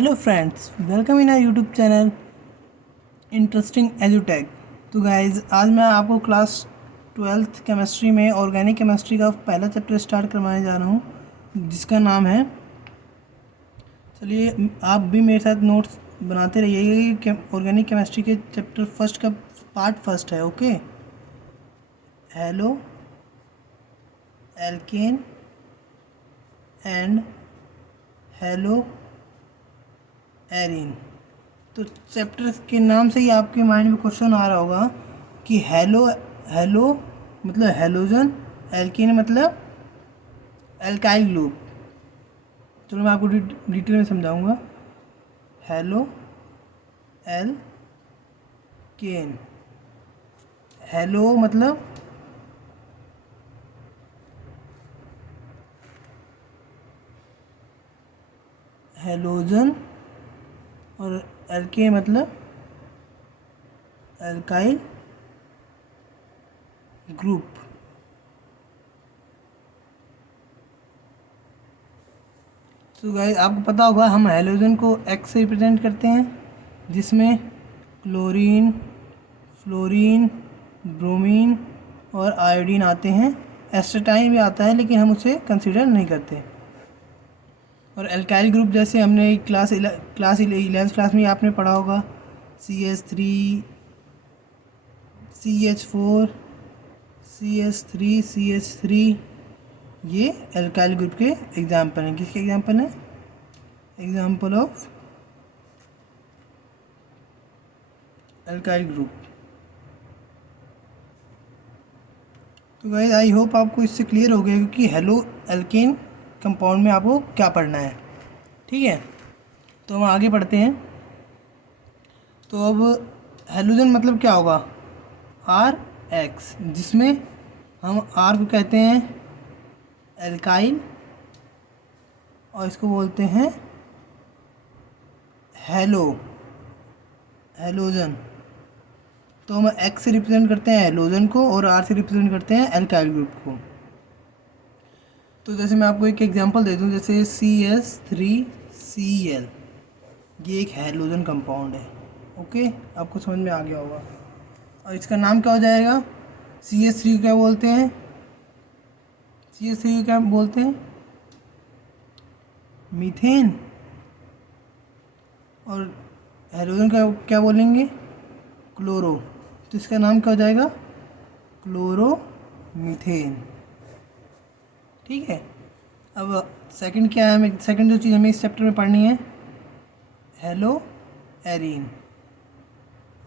Hello friends, welcome in our YouTube channel interesting एजुटेक। तो guys, आज मैं आपको क्लास 12th केमिस्ट्री में ऑर्गेनिक केमिस्ट्री का पहला चैप्टर स्टार्ट करवाने जा रहा हूँ, जिसका नाम है, चलिए आप भी मेरे साथ नोट्स बनाते रहिएगा कि ऑर्गेनिक केमिस्ट्री के चैप्टर फर्स्ट का पार्ट फर्स्ट है। Okay, halo alkane and hello Erin. तो चैप्टर के नाम से ही आपके माइंड में क्वेश्चन आ रहा होगा कि हेलो हेलो मतलब हेलोजन, एल्केन मतलब एल्काइल ग्रुप। चलो मैं आपको डिटेल में समझाऊंगा। हेलो एल्केन, हेलो मतलब हेलोजन और एल्केन मतलब एल्काइल ग्रुप। तो गाइस, आपको पता होगा हम हेलोजन को एक्स से रिप्रेजेंट करते हैं, जिसमें क्लोरीन, फ्लोरीन, ब्रोमीन और आयोडीन आते हैं। एस्टेटाइन भी आता है, लेकिन हम उसे कंसीडर नहीं करते। और एल्काइल ग्रुप जैसे हमने क्लास 11th क्लास में आपने पढ़ा होगा, CH3, CH4, CH3, CH3, ये एल्काइल ग्रुप के एग्जाम्पल हैं। किसके एग्जाम्पल हैं? Example of alkyl group. तो गाइस, आई होप आपको इससे क्लियर हो गया क्योंकि हेलो एल्केन कंपाउंड में आपको क्या पढ़ना है। ठीक है, तो हम आगे पढ़ते हैं। तो अब हेलोजन मतलब क्या होगा? RX, जिसमें हम R को कहते हैं एल्काइल और इसको बोलते हैं हेलोजन। तो हम X से रिप्रेजेंट करते हैं हेलोजन को और R से रिप्रेजेंट करते हैं एल्काइल ग्रुप को। तो जैसे मैं आपको एक एग्जांपल दे दूं, जैसे CH3Cl, ये एक हेलोजन कंपाउंड है। ओके, आपको समझ में आ गया होगा। और इसका नाम क्या हो जाएगा? CH3 को क्या बोलते हैं? CH3 को क्या बोलते हैं? मीथेन। और हेलोजन का क्या बोलेंगे? क्लोरो। तो इसका नाम क्या हो जाएगा? क्लोरोमीथेन। ठीक है, अब सेकंड क्या है? हमें सेकंड जो चीज़ हमें इस चैप्टर में पढ़नी है, हेलो एरीन।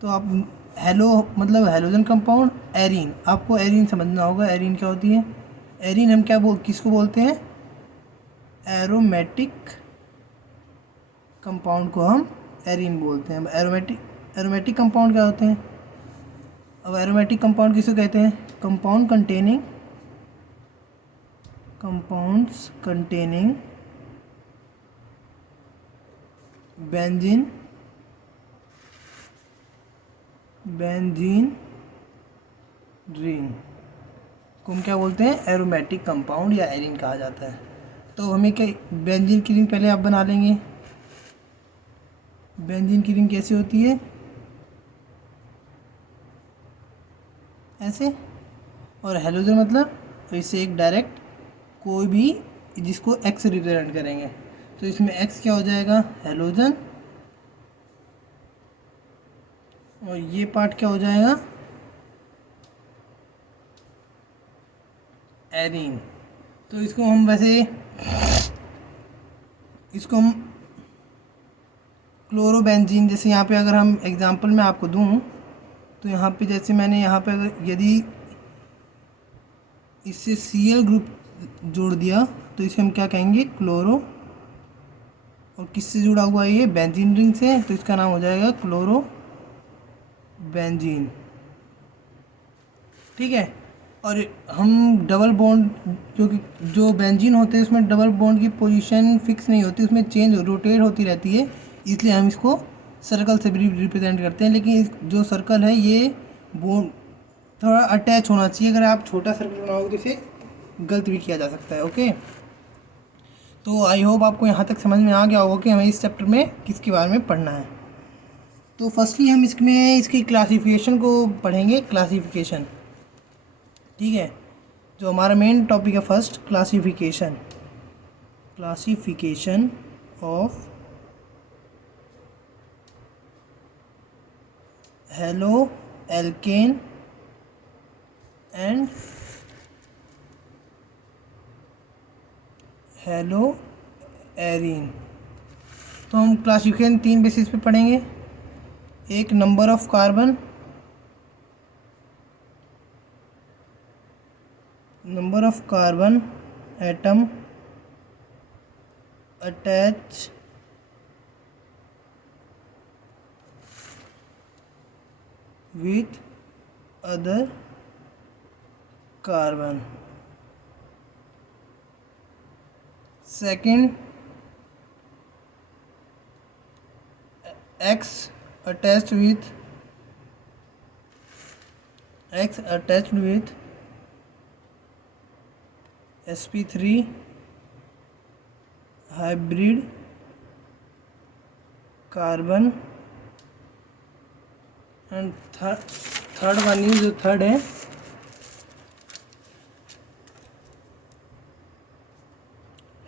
तो आप हेलो मतलब हेलोजन कंपाउंड, एरीन, आपको एरीन समझना होगा। एरीन क्या होती है? एरीन हम किसको बोलते हैं? एरोमेटिक कंपाउंड को हम एरीन बोलते हैं। एरोमेटिक कंपाउंड क्या होते हैं? अब एरोमेटिक कंपाउंड किसे कहते हैं? कंपाउंड्स कंटेनिंग बेंजीन रिंग को हम क्या बोलते हैं? एरोमेटिक कंपाउंड या एरीन कहा जाता है। तो हमें क्या, बेंजीन की रिंग पहले आप बना लेंगे। बेंजीन की रिंग कैसी होती है? ऐसे। और हेलोजन मतलब तो इससे एक डायरेक्ट कोई भी जिसको एक्स रिप्रेजेंट करेंगे, तो इसमें एक्स क्या हो जाएगा? हेलोजन। और ये पार्ट क्या हो जाएगा? एरीन। तो इसको हम क्लोरोबेंजीन, जैसे यहाँ पे अगर हम एग्जांपल में आपको दूँ, तो यहाँ पे जैसे मैंने यहाँ पे अगर यदि इससे Cl ग्रुप जोड़ दिया तो इसे हम क्या कहेंगे? क्लोरो। और किससे जुड़ा हुआ है ये? बेंजीन रिंग से, तो इसका नाम हो जाएगा क्लोरो बेंजीन। ठीक है, और हम डबल बॉन्ड जो बेंजीन होते हैं उसमें डबल बॉन्ड की पोजीशन फिक्स नहीं होती, उसमें चेंज रोटेट होती रहती है, इसलिए हम इसको सर्कल से भी रिप्रेजेंट करते हैं। लेकिन जो सर्कल है ये बॉन्ड थोड़ा अटैच होना चाहिए। अगर आप छोटा सर्कल बनाओगे तो इसे गलत भी किया जा सकता है। ओके, तो आई होप आपको यहाँ तक समझ में आ गया होगा कि हमें इस चैप्टर में किसके बारे में पढ़ना है। तो फर्स्टली हम इसमें इसकी क्लासिफिकेशन को पढ़ेंगे, क्लासिफिकेशन। ठीक है, जो हमारा मेन टॉपिक है first, classification. Classification of halo alkane and hello arene. तो हम क्लासिफिकेशन 3 बेसिस पे पढ़ेंगे। एक, number of carbon, number of carbon atom attach with other carbon. Second, X attached with sp3 hybrid carbon। And third one is, जो third है,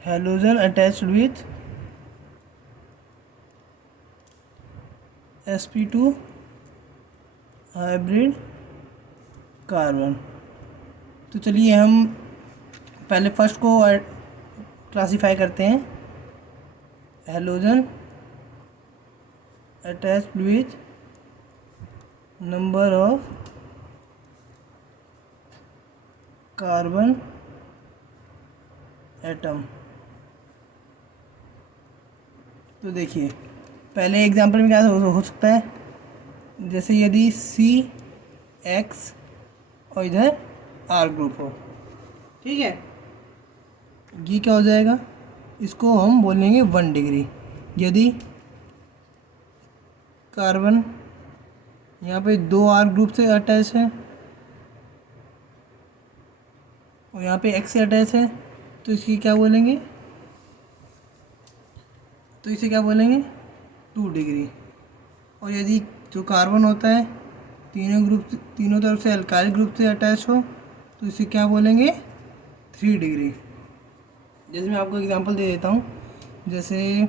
halogen attached with sp2 hybrid carbon. तो चलिए हम पहले first को क्लासिफाई करते हैं। Halogen attached with number of carbon atom. तो देखिए पहले एग्जांपल में क्या हो सकता है, जैसे यदि CX और इधर R ग्रुप हो, ठीक है, ये क्या हो जाएगा, इसको हम बोलेंगे 1 डिग्री। यदि कार्बन यहाँ पे 2 R ग्रुप से अटैच है और यहाँ पे X से अटैच है, तो इसकी क्या बोलेंगे, तो इसे क्या बोलेंगे 2 डिग्री। और यदि जो कार्बन होता है तीनों तरफ से अल्काइल ग्रुप से अटैच हो, तो इसे क्या बोलेंगे 3 डिग्री। जैसे मैं आपको एग्जांपल दे देता हूँ, जैसे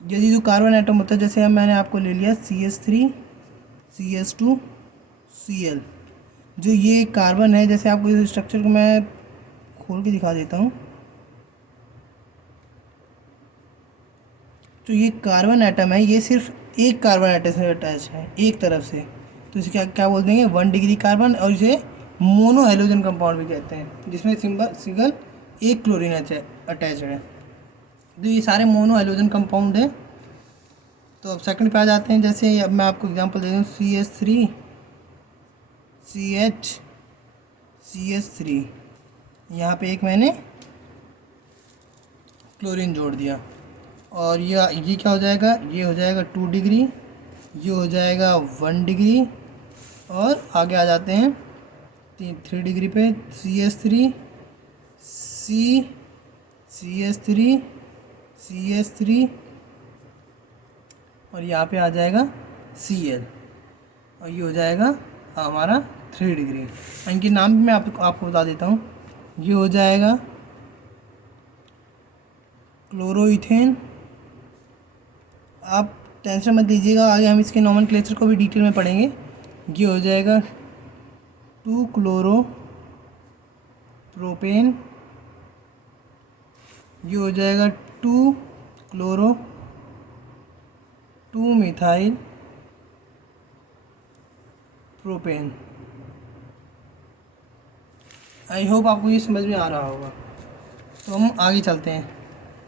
यदि जो कार्बन एटम होता है, जैसे मैंने आपको ले लिया CH3 CH2 Cl, जो ये कार्बन है, जैसे आपको इस स्ट्रक्चर को मैं खोल के दिखा देता हूँ। तो ये कार्बन एटम है, ये सिर्फ एक कार्बन एटम से अटैच है एक तरफ से, तो इसे क्या क्या बोल देंगे 1 डिग्री कार्बन। और इसे मोनो हेलोजन कंपाउंड भी कहते हैं, जिसमें सिंगल एक क्लोरीन अटैच है। तो ये सारे मोनो हेलोजन कंपाउंड है। तो अब सेकंड पे आ जाते हैं। जैसे अब मैं आपको एग्जांपल दे दूँ, CH3 CH3, यहाँ पे एक मैंने क्लोरीन जोड़ दिया, और ये क्या हो जाएगा, ये हो जाएगा 2 डिग्री, ये हो जाएगा 1 डिग्री। और आगे आ जाते हैं 3 डिग्री पे, CH3 CH3 CH3, और यहाँ पे आ जाएगा Cl, और ये हो जाएगा हमारा 3 डिग्री। इनके नाम भी मैं आपको बता देता हूँ। ये हो जाएगा क्लोरोइथेन। आप टेंशन मत लीजिएगा, आगे हम इसके नॉमेनक्लेचर को भी डिटेल में पढ़ेंगे। ये हो जाएगा 2 क्लोरो प्रोपेन, ये हो जाएगा 2 chloro 2 methyl propane. I hope आपको ये समझ में आ रहा होगा। तो हम आगे चलते हैं।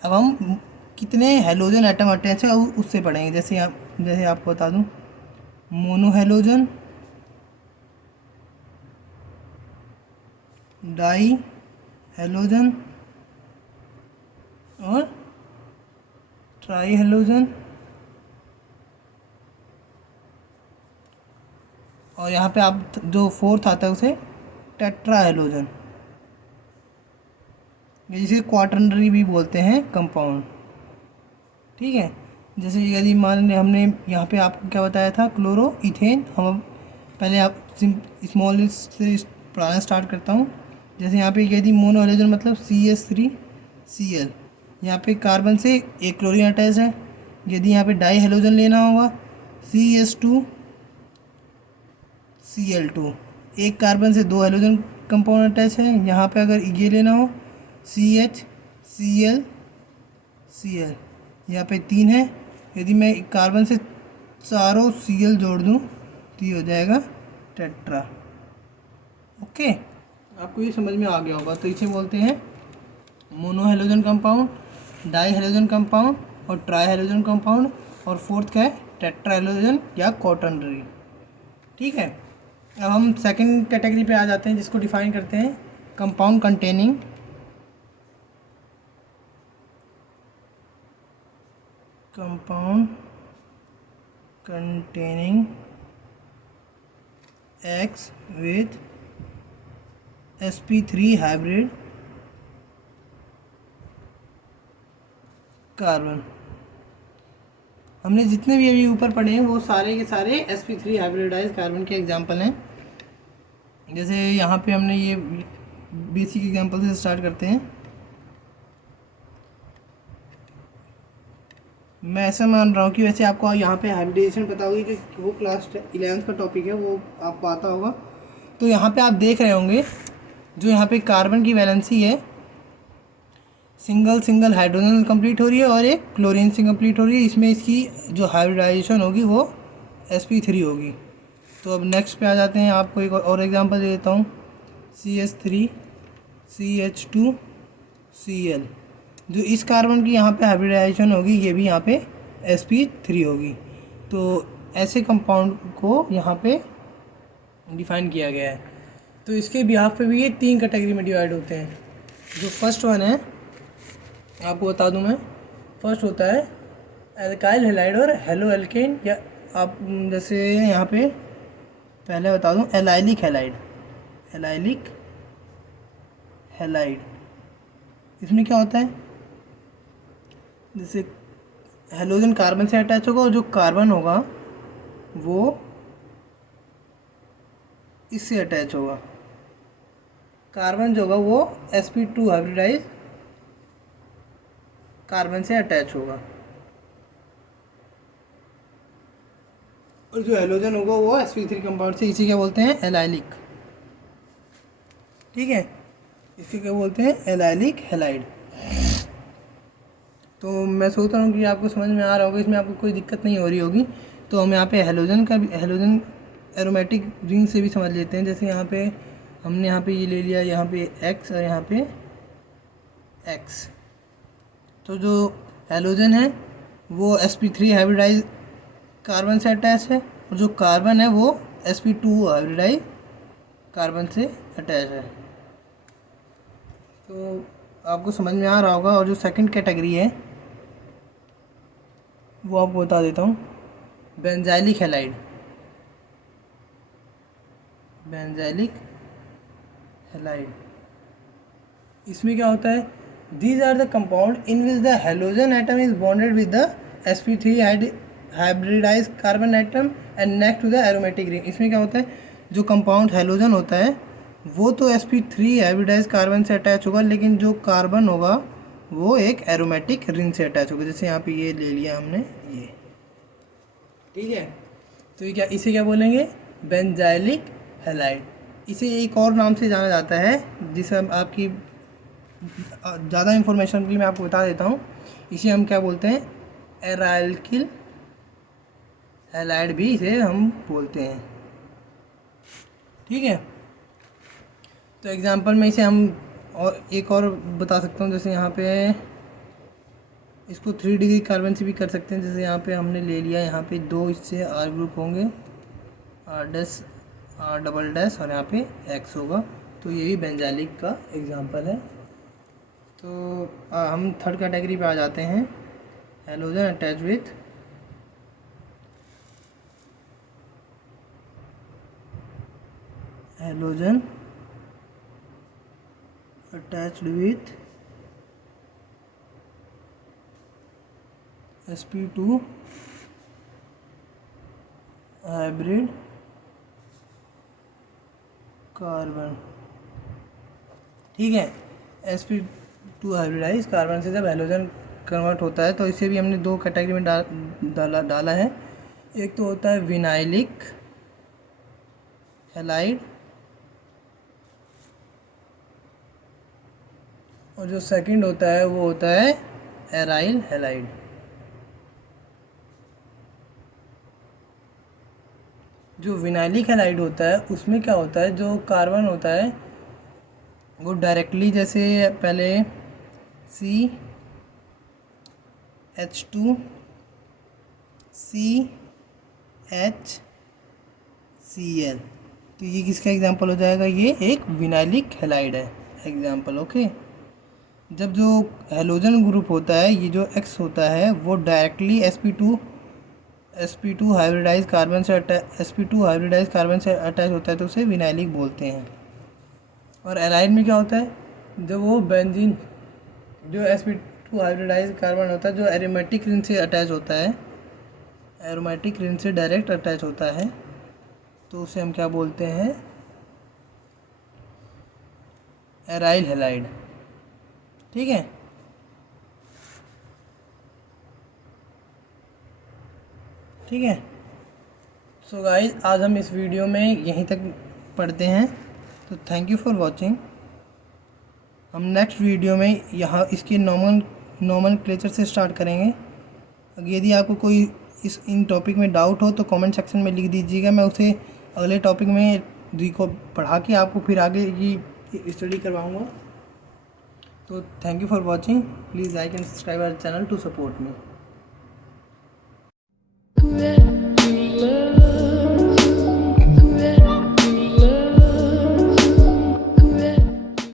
अब हम कितने हेलोजन एटम अटैच है उससे पढ़ेंगे। जैसे आपको बता दूं, मोनो हेलोजन, डाई हेलोजन और ट्राई हेलोजन, और यहाँ पे आप जो फोर्थ आता है उसे टेट्रा हेलोजन। जिसे क्वाटरनरी भी बोलते हैं कंपाउंड। ठीक है, जैसे यदि मान लें हमने यहाँ पे आपको क्या बताया था, क्लोरो इथेन। हम पहले आप स्मॉल से पढ़ाना स्टार्ट करता हूँ। जैसे यहाँ पे यदि मोनो हेलोजन मतलब CH3Cl, यहाँ पे कार्बन से एक क्लोरीन अटैच है। यदि यहाँ पे डाई हेलोजन लेना होगा CH2Cl2, एक कार्बन से दो हेलोजन कंपाउंड अटैच है। यहाँ पे अगर ये लेना हो CHClCl, यहाँ पे तीन है। यदि मैं कार्बन से चारों Cl जोड़ दूँ तो ये हो जाएगा टेट्रा। ओके, आपको ये समझ में आ गया होगा। तो इसे बोलते हैं mono halogen compound, die halogen compound और ट्राई हेलोजन कंपाउंड, और फोर्थ क्या है, टेट्रा हेलोजन या क्वाटरनरी। ठीक है, अब हम सेकंड कैटेगरी पे आ जाते हैं, जिसको डिफाइन करते हैं compound containing X with sp3 hybrid carbon. हमने जितने भी अभी ऊपर पढ़े हैं वो सारे के सारे sp3 हाइब्रिडाइज कार्बन के एग्जांपल हैं। जैसे यहाँ पे हमने ये बेसिक एग्जांपल से स्टार्ट करते हैं। मैं ऐसा मान रहा हूँ कि वैसे आपको यहाँ पे हाइब्रिडाइजेशन पता होगी कि वो क्लास 11th का टॉपिक है, वो आपको आता होगा। तो यहाँ पे आप देख रहे होंगे जो यहाँ पे कार्बन की वैलेंसी है, सिंगल सिंगल हाइड्रोजन कंप्लीट हो रही है और एक क्लोरीन से कंप्लीट हो रही है। इसमें इसकी जो हाइब्रिडाइजेशन होगी वो sp3 होगी। तो अब नेक्स्ट पे आ जाते हैं, आपको एक और एग्जांपल दे देता हूँ। CH3CH2Cl, जो इस कार्बन की यहाँ पे हाइब्रिडाइजेशन होगी ये भी यहाँ पे sp3 होगी। तो ऐसे कंपाउंड को यहाँ पे डिफाइन किया गया है। तो इसके बिहाफ पे भी ये तीन कैटेगरी में डिवाइड होते हैं। जो फर्स्ट वन है आपको बता दूं मैं, फर्स्ट होता है एल्काइल हेलाइड और हेलो एल्केन, या आप जैसे यहाँ पे पहले बता दूं एलाइलिक हेलाइड। इसमें क्या होता है, जैसे हेलोजन कार्बन से अटैच होगा और जो कार्बन होगा वो इससे अटैच होगा। कार्बन जो होगा वो sp2 हाइब्रिडाइज कार्बन से अटैच होगा, और जो हेलोजन होगा वो sp3 कंपाउंड से। इसी क्या बोलते हैं, एलाइलिक। ठीक है, इसे क्या बोलते हैं, एलाइलिक हेलाइड। तो मैं सोच रहा हूँ कि आपको समझ में आ रहा होगा, इसमें आपको कोई दिक्कत नहीं हो रही होगी। तो हम यहाँ पे हेलोजन का भी, हेलोजन एरोमेटिक रिंग से भी समझ लेते हैं। जैसे यहाँ पे हमने यहाँ पे ये ले लिया, यहाँ पे X और यहाँ पे X। तो जो हेलोजन है वो sp3 हाइब्रिडाइज कार्बन से अटैच है, और जो कार्बन है वो sp2 हाइब्रिडाइज कार्बन से अटैच है। तो आपको समझ में आ रहा होगा। और जो सेकंड कैटेगरी है वो आपको बता देता हूँ, बेंजाइलिक हेलाइड। इसमें क्या होता है, these are the compound in which the halogen atom is bonded with the sp3 hybridize carbon atom and next to the aromatic ring. इसमें क्या होता है, जो कंपाउंड हेलोजन होता है वो तो sp3 हाइब्रिडाइज कार्बन से अटैच होगा, लेकिन जो कार्बन होगा वो एक एरोमेटिक रिंग से अटैच होगा। जैसे यहाँ पे ये ले लिया हमने ये, ठीक है। तो ये क्या, इसे क्या बोलेंगे, बेंजाइलिक हेलाइड। इसे एक और नाम से जाना जाता है, जिसे हम आपकी ज़्यादा इन्फॉर्मेशन के लिए मैं आपको बता देता हूँ। इसे हम क्या बोलते हैं, एराइल्किल हेलाइड भी इसे हम बोलते हैं। ठीक है, तो एग्जांपल में इसे हम और एक और बता सकता हूँ। जैसे यहाँ पे इसको 3 डिग्री कार्बन से भी कर सकते हैं। जैसे यहाँ पे हमने ले लिया, यहाँ पे दो इससे R ग्रुप होंगे, R डबल डैश, और यहाँ पे X होगा। तो ये भी बेंजाइलिक का एग्जांपल है। तो हम थर्ड कैटेगरी पे आ जाते हैं, halogen attach with halogen attached with sp2 hybrid carbon. ठीक है, sp2 हाइब्रिडाइज कार्बन से जब हेलोजन कन्वर्ट होता है तो इसे भी हमने दो कैटेगरी में डाला है। एक तो होता है विनाइलिक हैलाइड और जो सेकंड होता है वो होता है एराइल हैलाइड। जो विनाइलिक हैलाइड होता है उसमें क्या होता है, जो कार्बन होता है वो डायरेक्टली जैसे पहले CH2 CHCl, तो ये किसका एग्जांपल हो जाएगा, ये एक विनाइलिक हैलाइड है एग्जांपल। ओके, जब जो हेलोजन ग्रुप होता है ये जो X होता है वो डायरेक्टली sp2 हाइब्रिडाइज कार्बन से अटैच होता है तो उसे विनाइलिक बोलते हैं। और एराइड में क्या होता है, जब वो बेंजीन जो sp2 हाइब्रिडाइज कार्बन होता है जो एरोमेटिक रिंग से अटैच होता है, एरोमेटिक रिंग से डायरेक्ट अटैच होता है तो उसे हम क्या बोलते हैं, एराइल हैलाइड। ठीक है, ठीक है। सो गाइस आज हम इस वीडियो में यहीं तक पढ़ते हैं, तो थैंक यू फॉर वॉचिंग। हम नेक्स्ट वीडियो में यहाँ इसके नॉमनक्लेचर से स्टार्ट करेंगे। यदि आपको कोई इन टॉपिक में डाउट हो तो कमेंट सेक्शन में लिख दीजिएगा, मैं उसे अगले टॉपिक में को पढ़ा के आपको फिर आगे की स्टडी करवाऊँगा। तो thank you for watching, please like and subscribe our channel to support me.